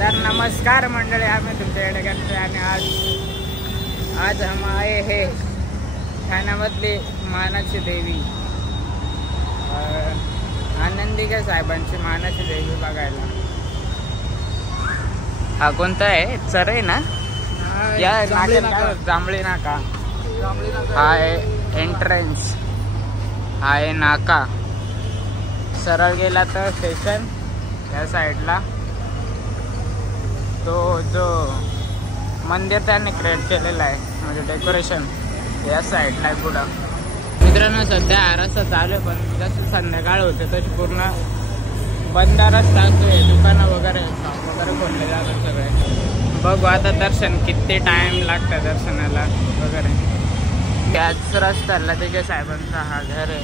तर नमस्कार मंडळी, आम्ही तुमच्याकडे करतोय आणि आज हम आए हे ठाण्यामधली मानाची देवी आनंदिका साहेबांची मानाची देवी बघायला. हा कोणता आहे? चरई ना? या जांभळी नाका. हा आहे एंट्रन्स, हा आहे नाका. सरळ गेला तर स्टेशन या साईडला. तो जो मंदिर त्यांनी क्रिएट केलेला आहे म्हणजे डेकोरेशन या साईडला आहे पुढं. मित्रांनो सध्या हा रस्ता चालू आहे, पण जसं संध्याकाळ होते तशी पूर्ण बंद रस्ता असतोय. दुकानं वगैरे खोलले जातात सगळे. बघू आता दर्शन किती टाइम लागतं दर्शनाला वगैरे. त्याच रस्त्याला त्याच्या साहेबांचा हा घर आहे,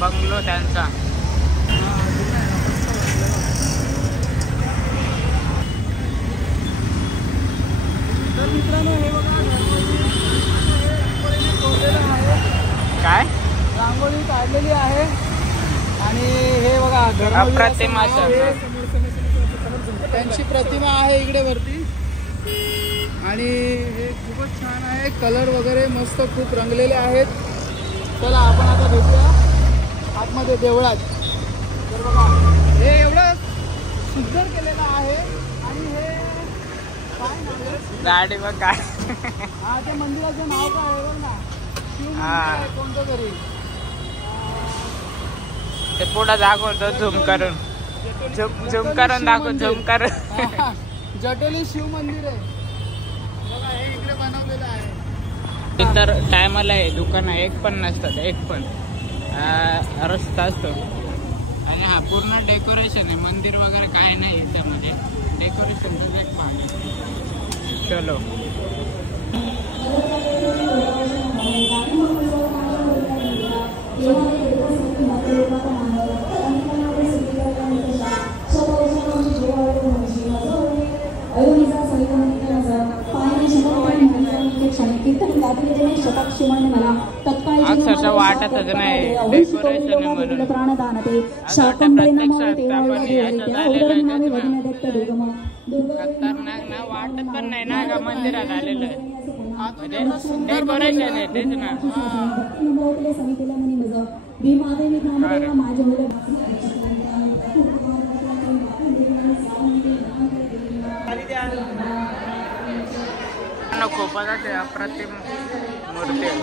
बंगलो त्यांचा. तर मित्रांनो हे बघा, काय रांगोळी काढलेली आहे आणि हे बघा अप्रतिम त्यांची प्रतिमा आहे इकडे वरती. आणि हे खूपच छान आहे, कलर वगैरे मस्त खूप रंगलेले आहेत. चला आपण आता भेटूया आतमध्ये देवळात. तर बघा हे एवढं सुंदर केलेलं आहे. आणि हे काय नाव गाडी बघ काय. हा त्या मंदिराचं नाव काय आहे बघ ना, शिव कोणतं तरी. ते पुढं दाखवतो झूम करून दाखव. झूम करून जटेली शिव मंदिर आहे बघा, हे इकडे बनवलेलं आहे. इतर टायमाला आहे दुकान एक पण नसतात, एक पण रस्ता असतो. आणि हा पूर्ण डेकोरेशन आहे, मंदिर वगैरे काय नाही त्यामध्ये. डेकोरेशन एक भाग आहे. चलो अक्षरशः वाटतच नाही डेकोरेशन म्हणून. खतरनाक ना वाटत पण नाही ना का मंदिरात आलेलं म्हणजे डेकोरेशन आहे तेच ना. खूपच अप्रतिम मूर्ती आहे.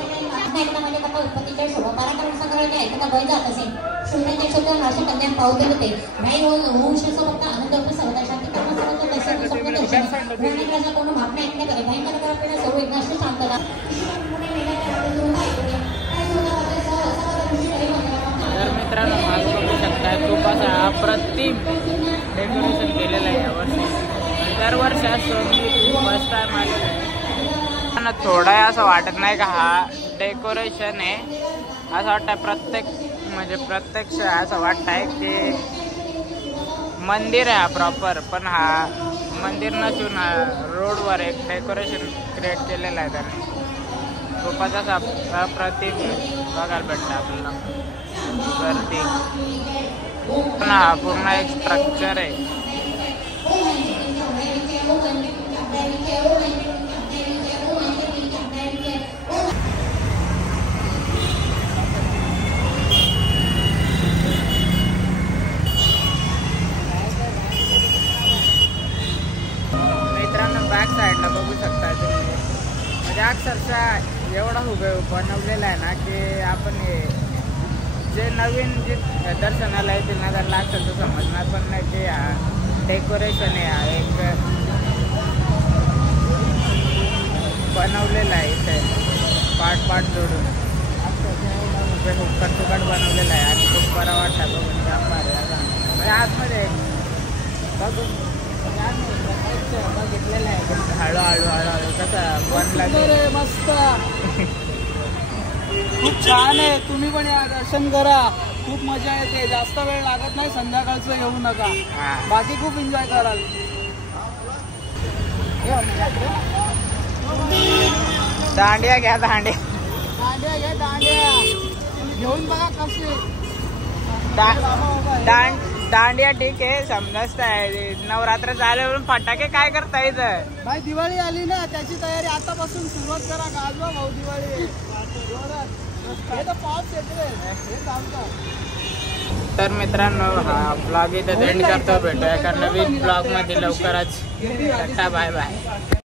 तर मित्रांनो मागे बघू शकता खूप असं अप्रतिम डेकोरेशन केलेलं आहे यावर्षी. दरवर्षी असतो, मी फर्स्ट टाइम आलेलं आहे. थोडं असं वाटत नाही का हा डेकोरेशन आहे, असं वाटतं प्रत्यक्ष असं वाटत आहे की मंदिर आहे हा प्रॉपर. पण हा मंदिर नसून हा रोडवर एक डेकोरेशन क्रिएट केलेलं आहे त्याने. खूपच असं अप्रतिम बघायला भेटतं आपल्याला वरती. पण हा पूर्ण एक स्ट्रक्चर आहे. बॅक साईडला बघू शकता तुम्ही, म्हणजे अक्षरशः एवढा बनवलेला आहे ना की आपण जे नवीन जे दर्शनाला येतील ना त्यांना अक्षरशः समजणार पण नाही की हा डेकोरेशन आहे. हा एक बनवलेला आहे इथे पार्ट जोडून हुक्कट बनवलेला आहे. आणि खूप बरा वाटतं बघून, जाम भारी म्हणजे आतमध्ये बघून बघितलेलं आहे हळूहळू कसं बनला. मस्त खूप छान आहे. तुम्ही पण या, दर्शन करा, खूप मजा येते. जास्त वेळ लागत नाही, संध्याकाळचं येऊ नका, बाकी खूप एन्जॉय कराल. दांडिया घ्या, दांडिया घेऊन बघा कसे दांडिया ठीक आहे समजताय नवरात्र झाल्यावरून फटाके काय करता इथं भाई दिवाळी आली ना त्याची तयारी आतापासून सुरुवात करा गाजवा भाऊ दिवाळी हे तर पाऊस येते हे चालतं तर मित्रांनो हा ब्लॉग इथं एंड करतो भेटूया एका नवीन ब्लॉग मध्ये लवकरच टाटा बाय बाय